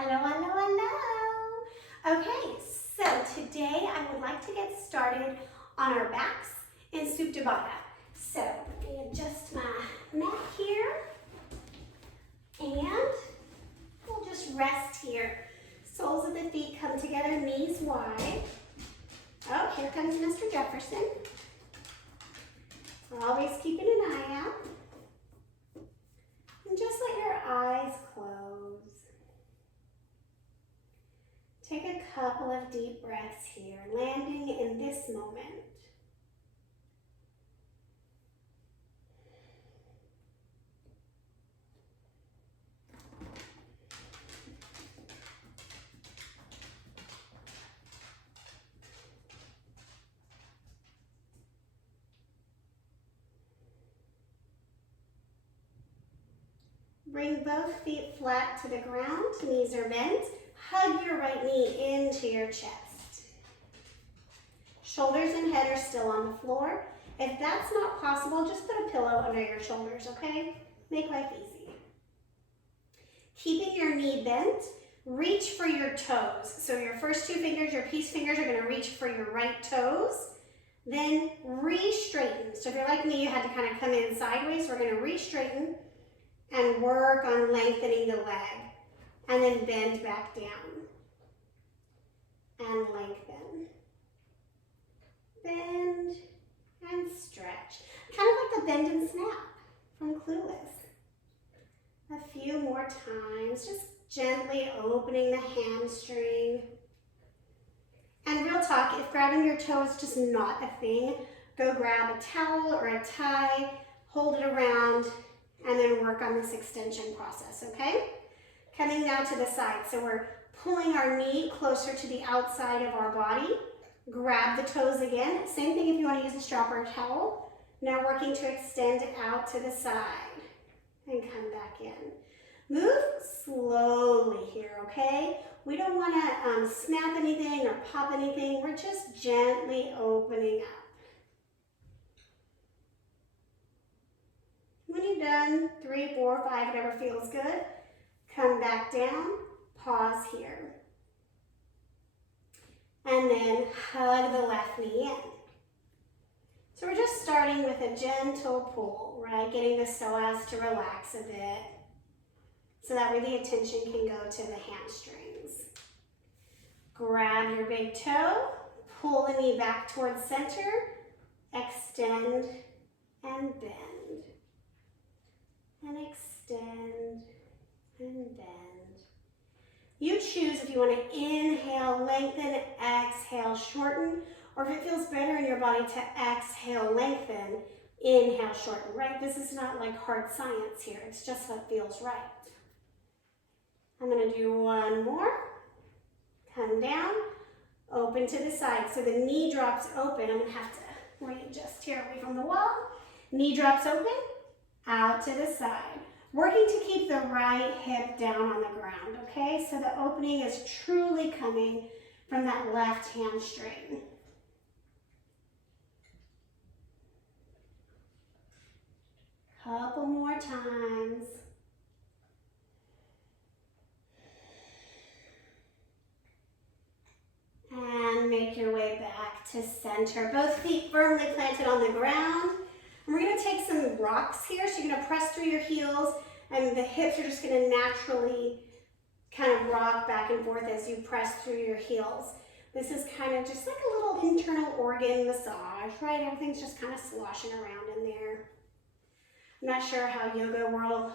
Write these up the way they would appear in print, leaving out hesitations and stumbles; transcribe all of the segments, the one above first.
Hello, hello, hello. Okay, so today I would like to get started on our backs in Supta Baddha. So let me adjust my mat here and we'll just rest here. Soles of the feet come together, knees wide. Oh, here comes Mr. Jefferson. We're always keeping an eye out. And just let your eyes close. Take a couple of deep breaths here, landing in this moment. Bring both feet flat to the ground, knees are bent. Hug your right knee into your chest. Shoulders and head are still on the floor. If that's not possible, just put a pillow under your shoulders, okay? Make life easy. Keeping your knee bent, reach for your toes. So your first two fingers, your peace fingers, are gonna reach for your right toes. Then re-straighten. So if you're like me, you had to kind of come in sideways. We're gonna re-straighten and work on lengthening the leg. And then bend back down. And lengthen. Bend and stretch. Kind of like the bend and snap from Clueless. A few more times, just gently opening the hamstring. And real talk, if grabbing your toe is just not a thing, go grab a towel or a tie, hold it around, and then work on this extension process, okay? Coming now to the side. So we're pulling our knee closer to the outside of our body. Grab the toes again. Same thing if you want to use a strap or a towel. Now working to extend out to the side and come back in. Move slowly here, okay? We don't want to snap anything or pop anything. We're just gently opening up. When you're done, 3, 4, 5, whatever feels good. Come back down, pause here. And then hug the left knee in. So we're just starting with a gentle pull, right? Getting the psoas to relax a bit. So that way the attention can go to the hamstrings. Grab your big toe, pull the knee back towards center, extend and bend. And extend. And bend. You choose if you want to inhale, lengthen, exhale, shorten, or if it feels better in your body to exhale, lengthen, inhale, shorten, right? This is not like hard science here. It's just what feels right. I'm going to do one more. Come down, open to the side. So the knee drops open. I'm going to have to readjust here away from the wall. Knee drops open, out to the side. Working to keep the right hip down on the ground, okay? So the opening is truly coming from that left hamstring. Couple more times. And make your way back to center. Both feet firmly planted on the ground. And we're going to take some rocks here. So you're going to press through your heels and the hips are just going to naturally kind of rock back and forth as you press through your heels. This is kind of just like a little internal organ massage, right? Everything's just kind of sloshing around in there. I'm not sure how yoga world,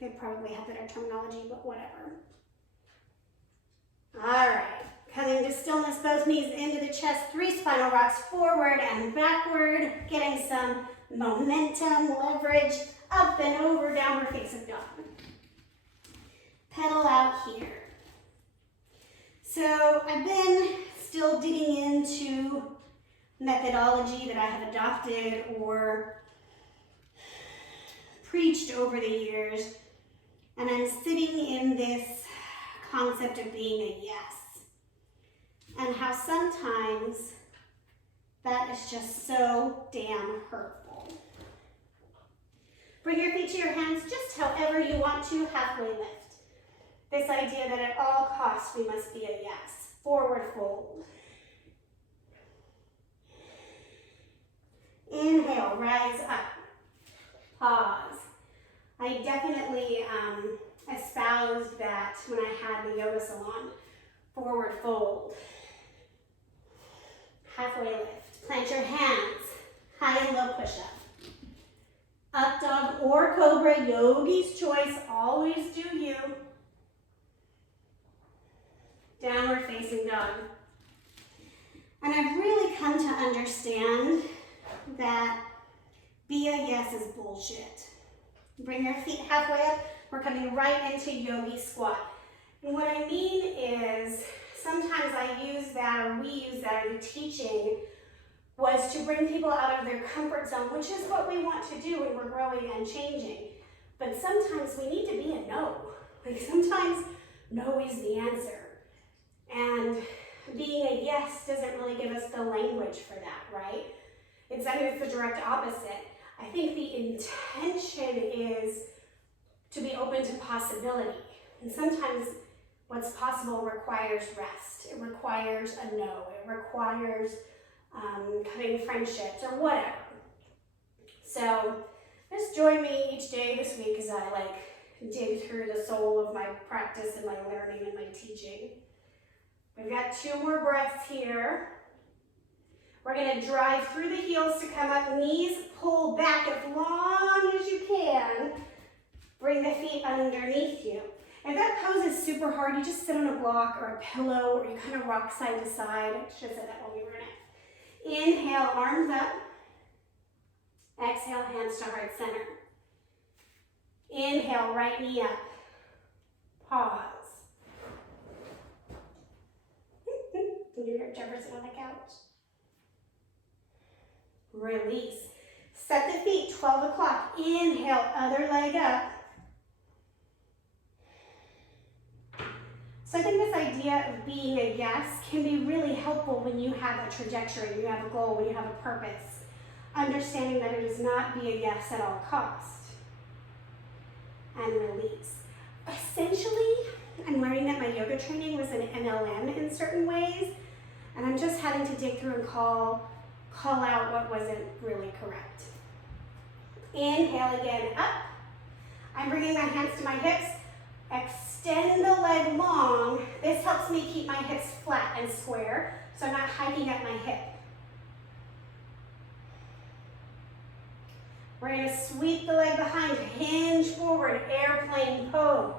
they probably have better terminology, but whatever. All right, coming to stillness, both knees into the chest, 3 spinal rocks forward and backward, getting some momentum, leverage, up and over, downward facing dog. Pedal out here. So I've been still digging into methodology that I have adopted or preached over the years, and I'm sitting in this concept of being a yes, and how sometimes that is just so damn hurtful. Bring your feet to your hands just however you want to, halfway lift. This this idea that at all costs we must be a yes. Forward fold. Inhale, rise up. Pause. I definitely espoused that when I had the yoga salon. Forward fold. Halfway lift. Plant your hands. High and low push-up. Up dog or cobra, yogi's choice. Always do you. Downward facing dog. And I've really come to understand that be a yes is bullshit. Bring your feet halfway up. We're coming right into yogi squat. And what I mean is sometimes I use that, or we use that in the teaching, was to bring people out of their comfort zone, which is what we want to do when we're growing and changing. But sometimes we need to be a no. Like sometimes no is the answer. And being a yes doesn't really give us the language for that, right? It's the direct opposite. I think the intention is to be open to possibility. And sometimes what's possible requires rest. It requires a no. It requires cutting friendships or whatever. So just join me each day this week as I dig through the soul of my practice and my learning and my teaching. We've got 2 more breaths here. We're going to drive through the heels to come up, knees pull back as long as you can. Bring the feet underneath you. If that pose is super hard, you just sit on a block or a pillow, or you kind of rock side to side. I should have said that when we were in it. Inhale, arms up. Exhale, hands to heart center. Inhale, right knee up. Pause. You hear Jefferson on the couch. Release. Set the feet, 12 o'clock. Inhale, other leg up. So I think this idea of being a yes can be really helpful when you have a trajectory, when you have a goal, when you have a purpose. Understanding that it does not be a yes at all costs. And release. Essentially, I'm learning that my yoga training was an MLM in certain ways, and I'm just having to dig through and call out what wasn't really correct. Inhale again, up. I'm bringing my hands to my hips. Extend the leg long. This helps me keep my hips flat and square, so I'm not hiking up my hip. We're going to sweep the leg behind, hinge forward, airplane pose.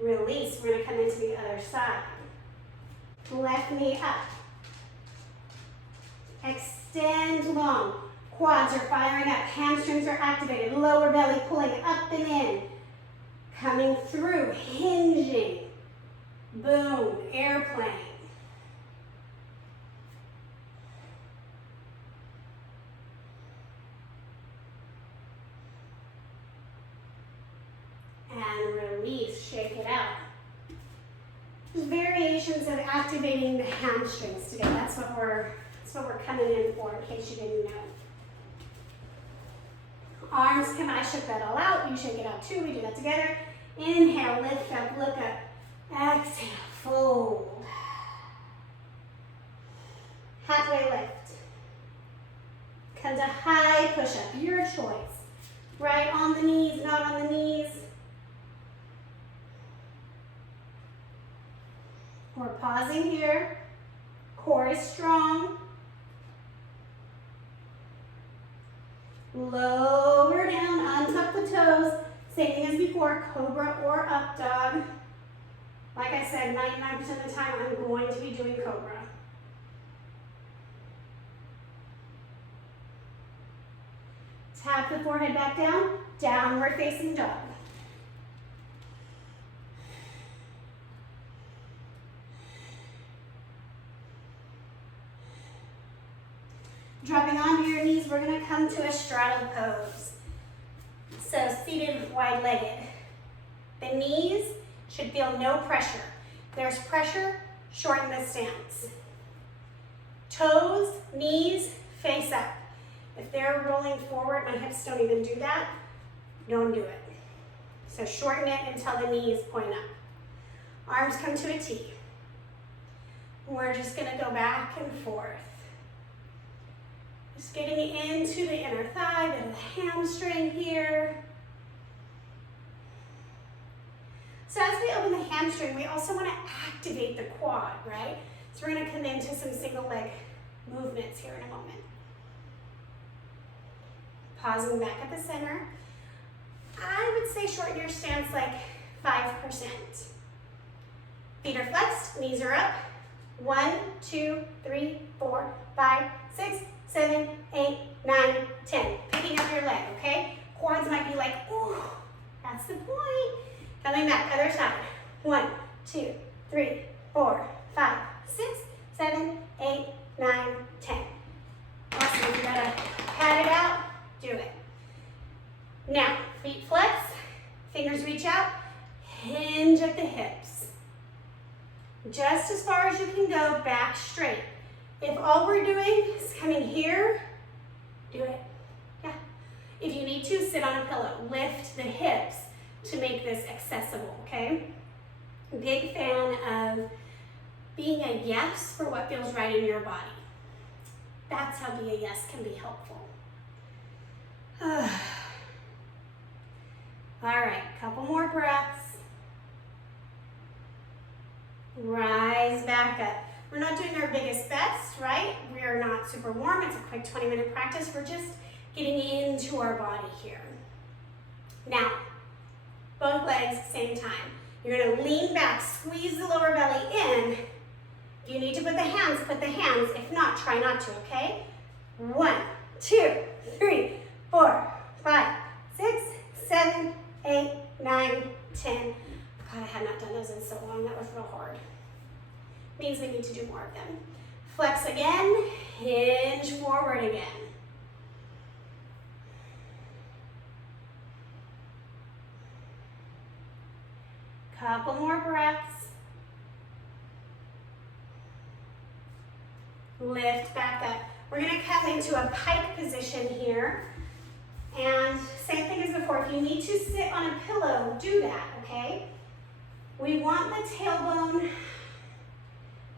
Release. We're going to come into the other side. Left knee up. Extend long. Quads are firing up. Hamstrings are activated. Lower belly pulling up and in. Coming through. Hinging. Boom. Airplane. And release. Shake it out. Variations of activating the hamstrings today. That's what we're coming in for, in case you didn't know. Arms come out. I shook that all out. You shake it out too. We do that together. Inhale, lift up, look up. Exhale, fold. Halfway lift. Come to high push-up. Your choice. Right on the knees, not on the knees. We're pausing here. Core is strong. Lower down, untuck the toes. Same thing as before, Cobra or up dog. Like I said, 99% of the time I'm going to be doing Cobra. Tap the forehead back down, downward facing dog. Dropping onto your knees, we're going to come to a straddle pose. So seated wide-legged. The knees should feel no pressure. If there's pressure, shorten the stance. Toes, knees, face up. If they're rolling forward, my hips don't even do that, don't do it. So shorten it until the knees point up. Arms come to a T. We're just gonna go back and forth. Just getting into the inner thigh, bit of the hamstring here. So as we open the hamstring, we also want to activate the quad, right? So we're going to come into some single leg movements here in a moment. Pausing back at the center. I would say shorten your stance like 5%. Feet are flexed, knees are up. 1, 2, 3, 4, 5, 6, 7, 8, 9, 10. Picking up your leg, okay? Quads might be like, ooh, that's the point. Coming back, other side. 1, 2, 3, 4, 5, 6, 7, 8, 9, 10. Awesome, you gotta pat it out, do it. Now, feet flex, fingers reach out, hinge at the hips. Just as far as you can go, back straight. If all we're doing is coming here, do it. Yeah. If you need to, sit on a pillow. Lift the hips to make this accessible, okay? Big fan of being a yes for what feels right in your body. That's how being a yes can be helpful. All right, couple more breaths. Rise back up. We're not doing our biggest best, right? We are not super warm. It's a quick 20-minute practice. We're just getting into our body here. Now, both legs, same time. You're gonna lean back, squeeze the lower belly in. If you need to put the hands, put the hands. If not, try not to, okay? 1, 2, 3, 4, 5, 6, 7, 8, 9, 10. God, I have not done those in so long. That was real hard. Means we need to do more of them. Flex again, hinge forward again. Couple more breaths. Lift back up. We're gonna come into a pike position here. And same thing as before, if you need to sit on a pillow, do that, okay? We want the tailbone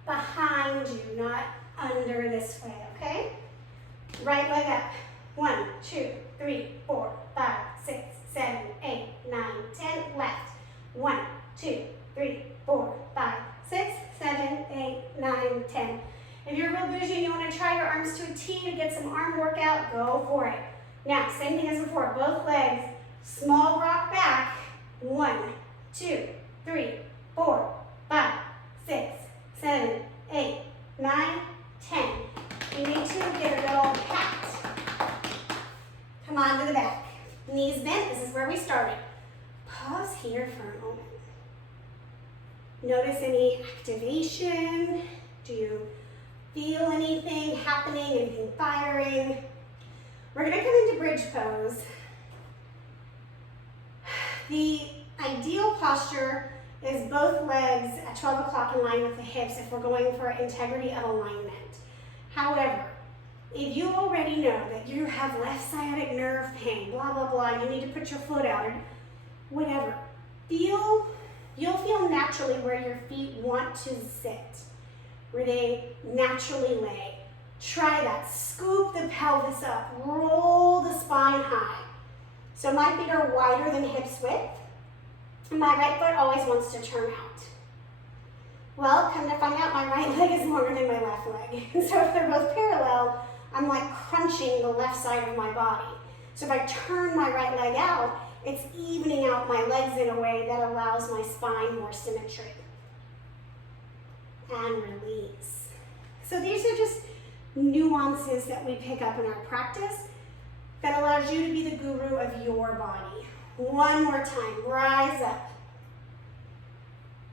behind you, not under this way, okay? Right leg up. 1, 2, 3, 4, 5, 6, 7, 8, 9, 10. Left. 1, 2, 3, 4, 5, 6, 7, 8, 9, 10. If you're real bougie and you want to try your arms to a T to get some arm workout, go for it. Now, same thing as before, both legs, small rock back. 1, 2, 3, 4, 5, 6, 7, 8, 9, 10. You need to get a good old pat. Come on to the back. Knees bent, this is where we started. Pause here for a moment. Notice any activation? Do you feel anything happening, anything firing? We're gonna come into bridge pose. The ideal posture is both legs at 12 o'clock in line with the hips if we're going for integrity of alignment. However, if you already know that you have left sciatic nerve pain, blah, blah, blah, you need to put your foot out, or whatever, you'll feel naturally where your feet want to sit, where they naturally lay. Try that. Scoop the pelvis up. Roll the spine high. So my feet are wider than hips width. And my right foot always wants to turn out. Well, come to find out, my right leg is longer than my left leg. And so if they're both parallel, I'm like crunching the left side of my body. So if I turn my right leg out, it's evening out my legs in a way that allows my spine more symmetry. And release. So these are just nuances that we pick up in our practice that allows you to be the guru of your body. One more time, rise up.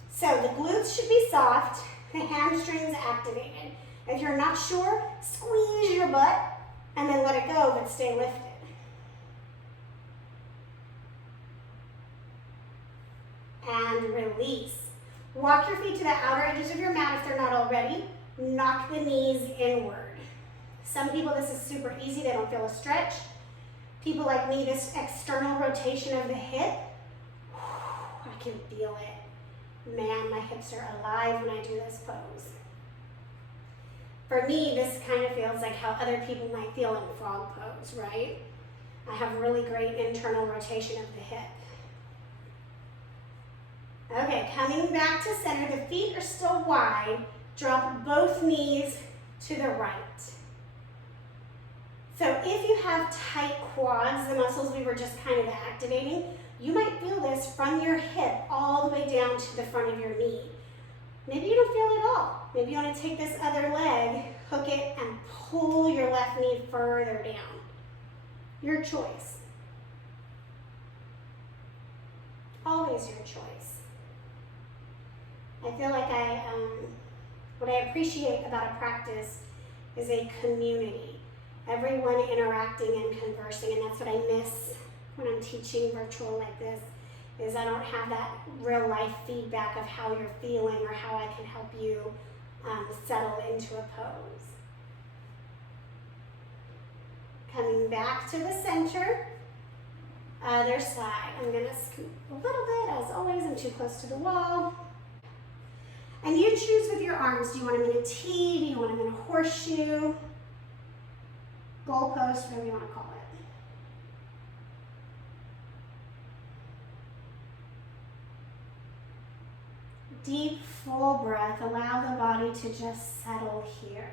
So the glutes should be soft, the hamstrings activated. If you're not sure, squeeze your butt and then let it go, but stay lifted. And release. Walk your feet to the outer edges of your mat if they're not already. Knock the knees inward. Some people, this is super easy. They don't feel a stretch. People like me, this external rotation of the hip, I can feel it. Man, my hips are alive when I do this pose. For me, this kind of feels like how other people might feel in frog pose, right? I have really great internal rotation of the hip. Okay, coming back to center, the feet are still wide. Drop both knees to the right. So if you have tight quads, the muscles we were just kind of activating, you might feel this from your hip all the way down to the front of your knee. Maybe you don't feel it at all. Maybe you want to take this other leg, hook it, and pull your left knee further down. Your choice. Always your choice. I feel like what I appreciate about a practice is a community. Everyone interacting and conversing, and that's what I miss when I'm teaching virtual like this, is I don't have that real life feedback of how you're feeling or how I can help you settle into a pose. Coming back to the center, other side. I'm gonna scoot a little bit, as always, I'm too close to the wall. And you choose with your arms. Do you want them in a T? Do you want them in a horseshoe? Goalpost, whatever you want to call it. Deep, full breath. Allow the body to just settle here.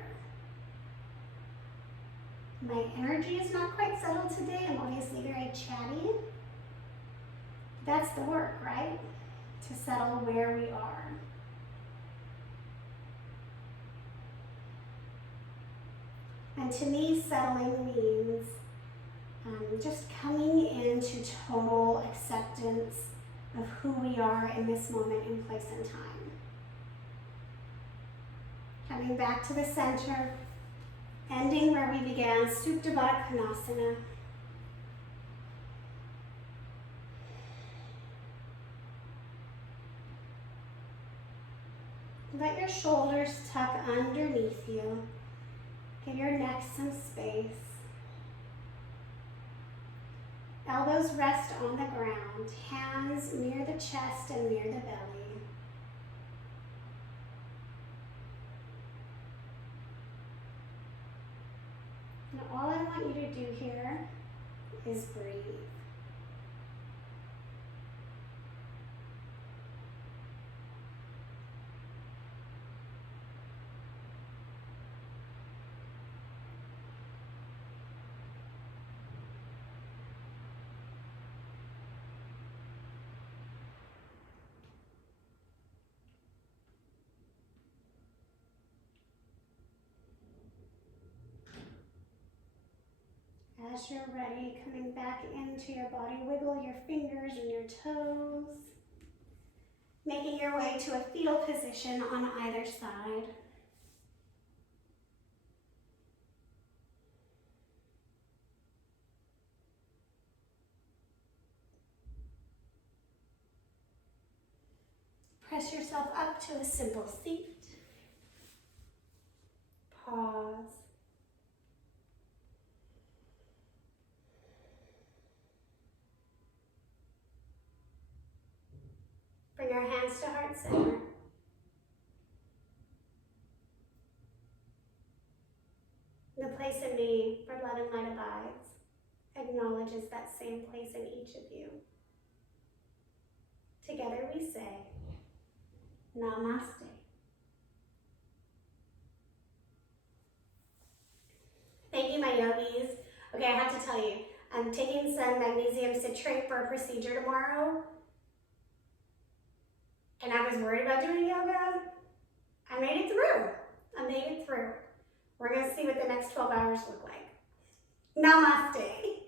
My energy is not quite settled today. I'm obviously very chatty. That's the work, right? To settle where we are. And to me, settling means just coming into total acceptance of who we are in this moment in place and time. Coming back to the center, ending where we began, Supta Baddha Konasana. Let your shoulders tuck underneath you. Give your neck some space. Elbows rest on the ground, hands near the chest and near the belly. And all I want you to do here is breathe. As you're ready, coming back into your body, wiggle your fingers and your toes, making your way to a fetal position on either side. Press yourself up to a simple seat. Pause. Bring your hands to heart center. The place in me where love and light abides acknowledges that same place in each of you. Together we say, Namaste. Thank you, my yogis. Okay, I have to tell you, I'm taking some magnesium citrate for a procedure tomorrow. And I was worried about doing yoga. I made it through. We're gonna see what the next 12 hours look like. Namaste.